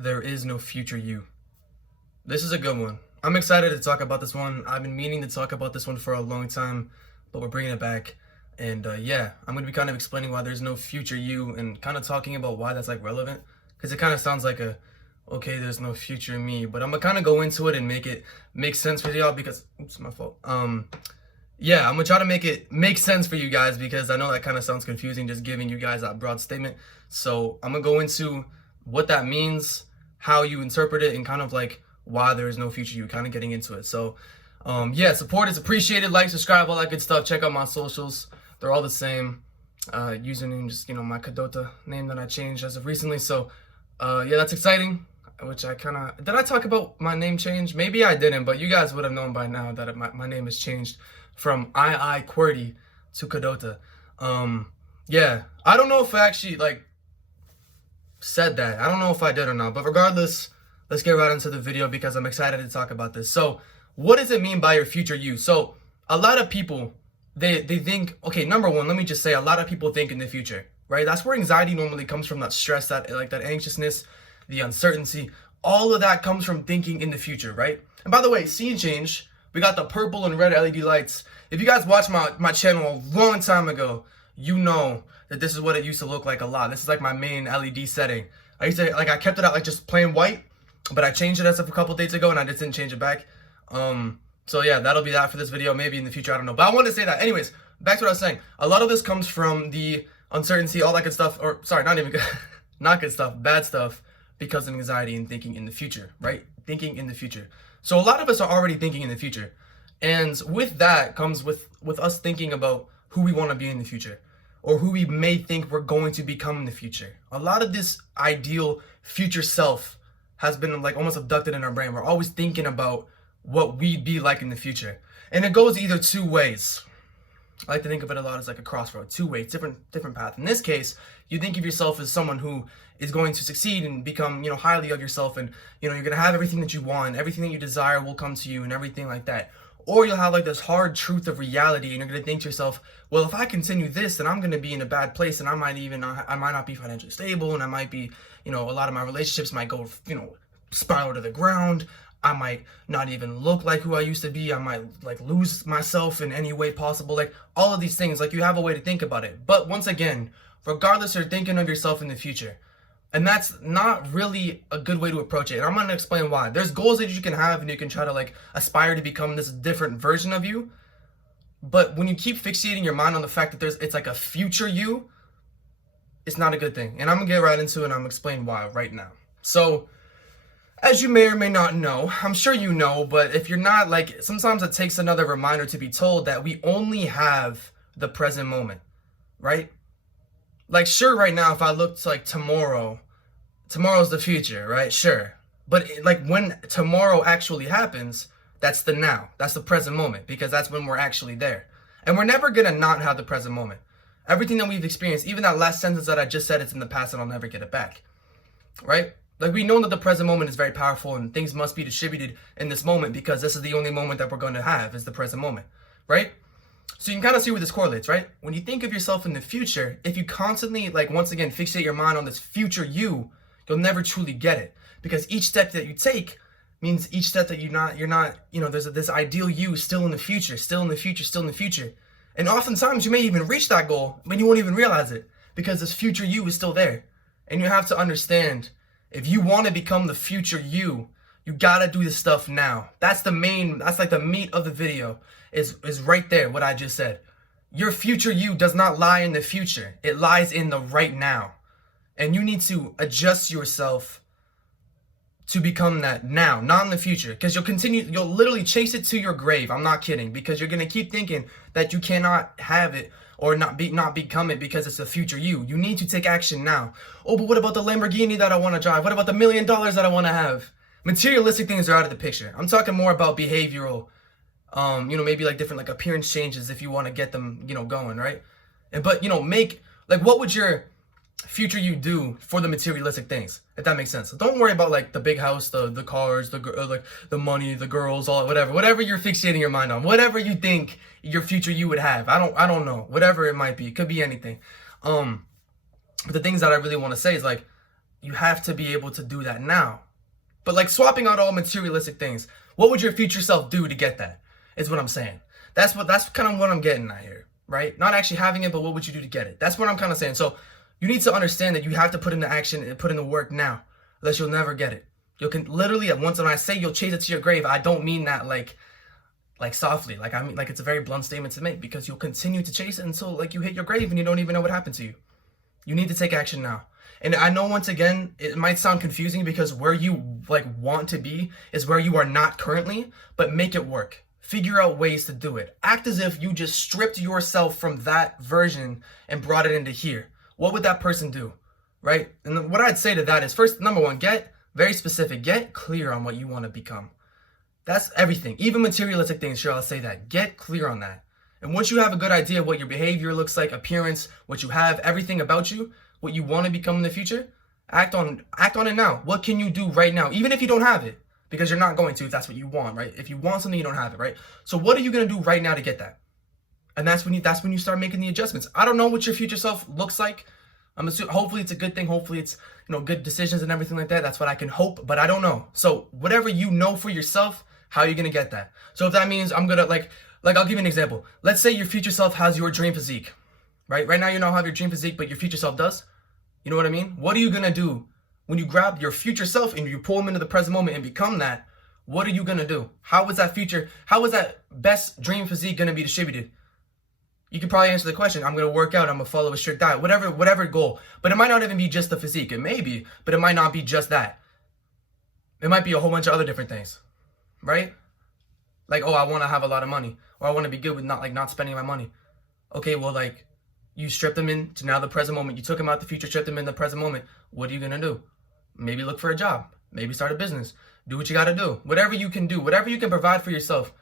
There is no future you. This is a good one. I'm excited to talk about this one. I've been meaning to talk about this one for a long time, but we're bringing it back. And yeah, I'm going to be kind of explaining why there's no future you and kind of talking about why that's like relevant. Because it kind of sounds like okay, there's no future me. But I'm going to kind of go into it and make it make sense for y'all because, oops, my fault. Yeah, I'm going to try to make it make sense for you guys because I know that kind of sounds confusing just giving you guys that broad statement. So I'm going to go into what that means, how you interpret it, and kind of like why there is no future you, kind of getting into it. So yeah, support is appreciated. Like, subscribe, all that good stuff. Check out my socials. They're all the same. Username, just, my Kadota name that I changed as of recently. So yeah, that's exciting. Which I kind of, did I talk about my name change? Maybe I didn't, but you guys would have known by now that my name has changed from QWERTY to Kadota. Yeah, I don't know if I actually like said that. I don't know if I did or not, but regardless, let's get right into the video because I'm excited to talk about this. So what does it mean by your future you? So a lot of people, they think, okay, number one, let me just say a lot of people think in the future, right? That's where anxiety normally comes from, that stress, that anxiousness, the uncertainty. All of that comes from thinking in the future, right? And by the way, scene change, we got the purple and red LED lights. If you guys watched my channel a long time ago, you know that this is what it used to look like a lot. This is like my main LED setting. I kept it out like just plain white, but I changed it as of a couple days ago and I just didn't change it back. So yeah, that'll be that for this video. Maybe in the future, I don't know. But I wanted to say that. Anyways, back to what I was saying. A lot of this comes from the uncertainty, all that good stuff, or sorry, not even good, not good stuff, bad stuff, because of anxiety and thinking in the future, right? Thinking in the future. So a lot of us are already thinking in the future. And with that comes with us thinking about who we want to be in the future or who we may think we're going to become in the future. A lot of this ideal future self has been like almost abducted in our brain. We're always thinking about what we'd be like in the future. And it goes either two ways. I like to think of it a lot as like a crossroad, two ways, different path. In this case, you think of yourself as someone who is going to succeed and become, highly of yourself, and you're going to have everything that you want, everything that you desire will come to you and everything like that. Or you'll have like this hard truth of reality and you're going to think to yourself, well, if I continue this, then I'm going to be in a bad place and I might not be financially stable, and I might be, a lot of my relationships might go, spiral to the ground. I might not even look like who I used to be. I might like lose myself in any way possible. Like all of these things, like you have a way to think about it. But once again, regardless, you're thinking of yourself in the future. And that's not really a good way to approach it. And I'm going to explain why. There's goals that you can have and you can try to like aspire to become this different version of you. But when you keep fixating your mind on the fact that it's like a future you, it's not a good thing. And I'm going to get right into it and I'm going to explain why right now. So as you may or may not know, I'm sure you know, but if you're not, like, sometimes it takes another reminder to be told that we only have the present moment, right? Like, sure, right now, if I looked like tomorrow's the future, right? Sure. But like when tomorrow actually happens, that's the now. That's the present moment, because that's when we're actually there. And we're never going to not have the present moment. Everything that we've experienced, even that last sentence that I just said, it's in the past and I'll never get it back, right? Like, we know that the present moment is very powerful and things must be distributed in this moment because this is the only moment that we're going to have is the present moment, right? So you can kind of see where this correlates, right? When you think of yourself in the future, if you constantly, like, once again, fixate your mind on this future you'll never truly get it, because each step that you take means each step that you're not, there's this ideal you still in the future, still in the future, still in the future. And oftentimes you may even reach that goal, but you won't even realize it because this future you is still there. And you have to understand, if you want to become the future you gotta do this stuff now. That's like the meat of the video is right there, what I just said. Your future you does not lie in the future. It lies in the right now. And you need to adjust yourself to become that now, not in the future. Because you'll literally chase it to your grave. I'm not kidding. Because you're gonna keep thinking that you cannot have it or not become it because it's the future you. You need to take action now. Oh, but what about the Lamborghini that I want to drive? What about the $1 million that I want to have? Materialistic things are out of the picture. I'm talking more about behavioral, maybe like different like appearance changes if you want to get them, going, right? But make like, what would your future you do for the materialistic things, if that makes sense? So don't worry about like the big house, the cars, like the money, the girls, all whatever you're fixating your mind on, whatever you think your future you would have. I don't know, whatever it might be. It could be anything. But the things that I really want to say is like, You have to be able to do that now. But like swapping out all materialistic things, what would your future self do to get that? Is what I'm saying. That's kind of what I'm getting at here, right? Not actually having it, but what would you do to get it? That's what I'm kind of saying. So you need to understand that you have to put into action and put in the work now, unless you'll never get it. You can literally, once when I say you'll chase it to your grave, I don't mean that like softly. Like I mean, like it's a very blunt statement to make, because you'll continue to chase it until like you hit your grave and you don't even know what happened to you. You need to take action now. And I know, once again, it might sound confusing because where you like want to be is where you are not currently, but make it work. Figure out ways to do it. Act as if you just stripped yourself from that version and brought it into here. What would that person do? Right? And what I'd say to that is, first, number one, get very specific. Get clear on what you want to become. That's everything. Even materialistic things, sure, I'll say that. Get clear on that. And once you have a good idea of what your behavior looks like, appearance, what you have, everything about you, what you want to become in the future, act on it now. What can you do right now? Even if you don't have it, because you're not going to, if that's what you want, right? If you want something, you don't have it, right? So what are you going to do right now to get that? And that's when you start making the adjustments. I don't know what your future self looks like. I'm assuming, hopefully it's a good thing. Hopefully it's, good decisions and everything like that. That's what I can hope, but I don't know. So whatever you know for yourself, how are you going to get that? So if that means I'm going to like I'll give you an example. Let's say your future self has your dream physique, right? Right now you don't have your dream physique, but your future self does. You know what I mean? What are you going to do when you grab your future self and you pull them into the present moment and become that? What are you going to do? How is that best dream physique going to be distributed? You could probably answer the question, I'm going to work out, I'm going to follow a strict diet, whatever goal. But it might not even be just the physique. It may be, but it might not be just that. It might be a whole bunch of other different things, right? Like, oh, I want to have a lot of money, or I want to be good with not spending my money. Okay, well, like, you stripped them into now the present moment. You took them out the future, stripped them in the present moment. What are you going to do? Maybe look for a job. Maybe start a business. Do what you got to do. Whatever you can do, whatever you can provide for yourself.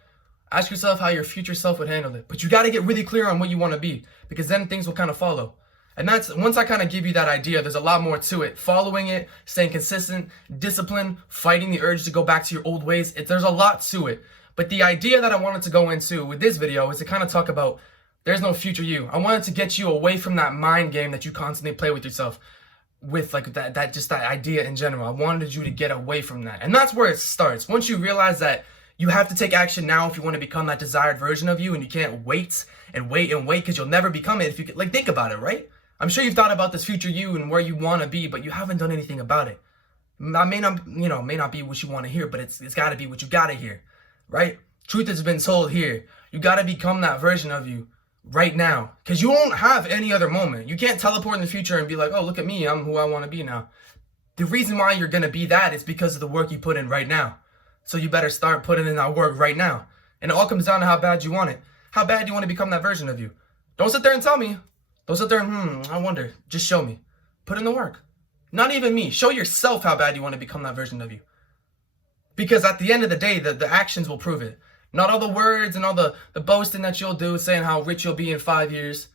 Ask yourself how your future self would handle it. But you got to get really clear on what you want to be, because then things will kind of follow. And that's, once I kind of give you that idea, there's a lot more to it. Following it, staying consistent, discipline, fighting the urge to go back to your old ways. There's a lot to it. But the idea that I wanted to go into with this video is to kind of talk about there's no future you. I wanted to get you away from that mind game that you constantly play with yourself, with like that idea in general. I wanted you to get away from that. And that's where it starts. Once you realize that you have to take action now if you want to become that desired version of you, and you can't wait and wait and wait because you'll never become it. If you could, like, think about it, right? I'm sure you've thought about this future you and where you want to be, but you haven't done anything about it. It may not be what you want to hear, but it's got to be what you got to hear, right? Truth has been told here. You got to become that version of you right now, because you won't have any other moment. You can't teleport in the future and be like, oh, look at me, I'm who I want to be now. The reason why you're going to be that is because of the work you put in right now. So you better start putting in that work right now. And it all comes down to how bad you want it. How bad do you want to become that version of you? Don't sit there and tell me. Don't sit there and, I wonder. Just show me. Put in the work. Not even me. Show yourself how bad you want to become that version of you. Because at the end of the day, the actions will prove it. Not all the words and all the boasting that you'll do, saying how rich you'll be in 5 years.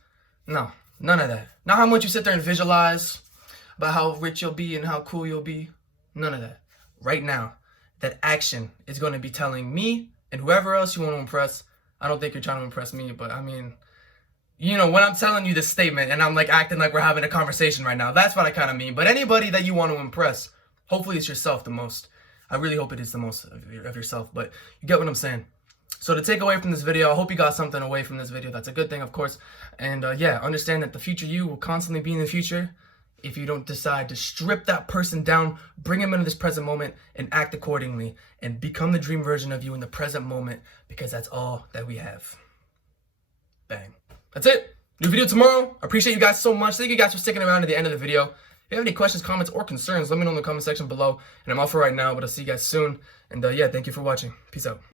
No, none of that. Not how much you sit there and visualize about how rich you'll be and how cool you'll be. None of that. Right now, that action is going to be telling me and whoever else you want to impress. I don't think you're trying to impress me, but I mean, when I'm telling you this statement and I'm like acting like we're having a conversation right now, that's what I kind of mean. But anybody that you want to impress, hopefully it's yourself the most. I really hope it is the most of yourself, but you get what I'm saying. So to take away from this video, I hope you got something away from this video. That's a good thing, of course. And yeah, understand that the future you will constantly be in the future if you don't decide to strip that person down, bring him into this present moment, and act accordingly, and become the dream version of you in the present moment, because that's all that we have. Bang. That's it. New video tomorrow. I appreciate you guys so much. Thank you guys for sticking around to the end of the video. If you have any questions, comments, or concerns, let me know in the comment section below. And I'm off for right now, but I'll see you guys soon. And yeah, thank you for watching. Peace out.